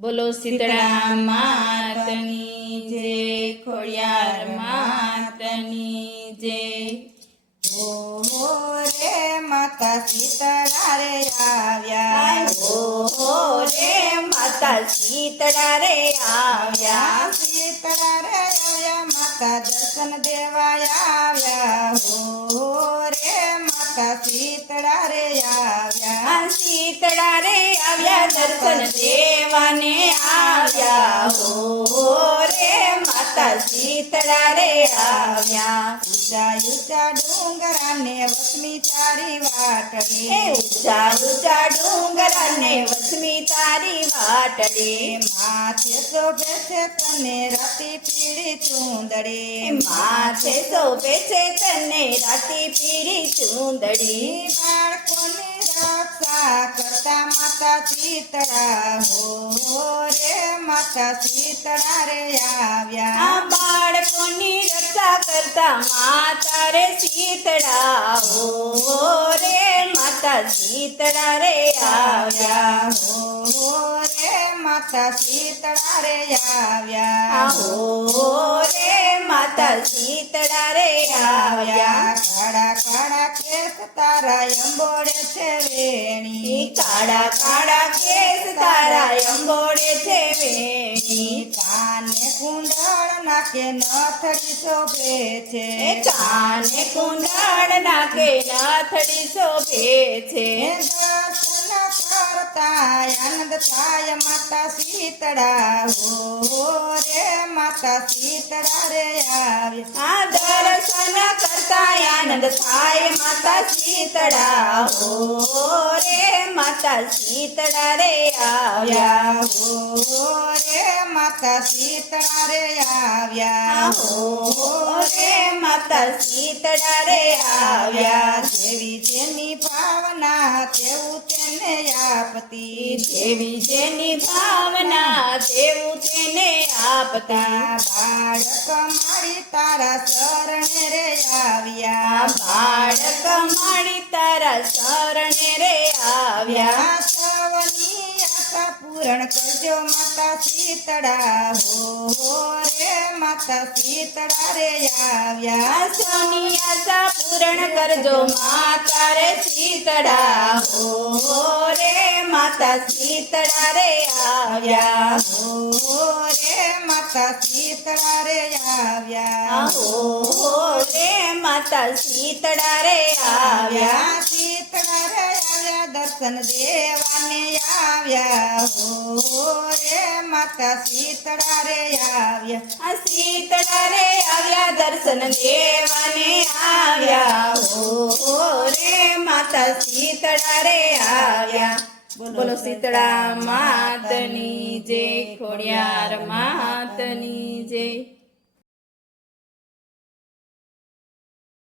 બોલો શીતળા માતની જે ખોડિયાર માતની જય. ઓહો રે માતા સીતળા રે આવ્યા. ઓહો રે માતા શીતળા રે આવ્યા. સીતળા રે આવ્યા માતા દર્શન દેવા આવ્યા. હો રે માતા સીતળા રે આવ્યા. શીતળા રે દર્શન દેવાને આવ્યા. હો રે માતા શીતળા રે આવ્યા. ઊંચા ઊંચા ડુંગરાને વસમી તારી વાટડી ઊંચા ઊંચા ડુંગરાને વસમી તારી વાટડી માથે શોભે છે તને રાતી પીળી ચૂંદડી. માથે શોભે છે તને રાતી પીળી ચૂંદડી. બાળકોને રક્ષા કરતા માતા શીતળા હો રે માતા શીતળા રે આવ્યા. બાળકોની રક્ષા કરતા માતા રે શીતળા હો રે માતા શીતળા રે આવ્યા. હો રે માતા શીતળા રે આવ્યા. હો રે માતા શીતળા રે આવ્યા. કાળા કાળા કેસ તારા અંબોડે છે વેણી કાળા કાળા કેસ તારા અંબોડે છે વેણી કાને કુંડળ નાકે નથડી શોભે છે. કાને કુંડળ નાકે નાથડી શોભે છે. આનંદ થાય માતા શીતળા હો રે માતા શીતળા રે આવી. આ દર્શન કરતા આનંદ થાય માતા શીતળા. હો રે માતા શીતળા રે આવ્યા. હો માતા સીતળા રે આવ્યા. હો રે માતા સીતળા રે આવ્યા. જેવી જેની ભાવના તેવું તેને આપતી. દેવી જેની ભાવના તેવું તેને આપતા. બાળક મારી તારા શરણે રે આવ્યા. બાળક મારી તારા શરણે રે આવ્યા. પૂરણ કરજો માતા શીતળા, હો રે માતા શીતળા રે આવ્યા સોની આશા પૂરણ કરજો માતા રે શીતળા, હો રે માતા શીતળા રે આવ્યા, હો રે માતા શીતળા રે આવ્યા, હો રે માતા શીતળા રે આવ્યા, શીતળા રે આવ્યા, દર્શન દેવાને આવ્યા હો રે માતા શીતળા રે આવ્યા. શીતળા રે આવ્યા, દર્શન દેવાને આવ્યા. હો રે માતા શીતળા રે આવ્યા. બોલો શીતળા માતની જે ખોડિયાર માતની જય.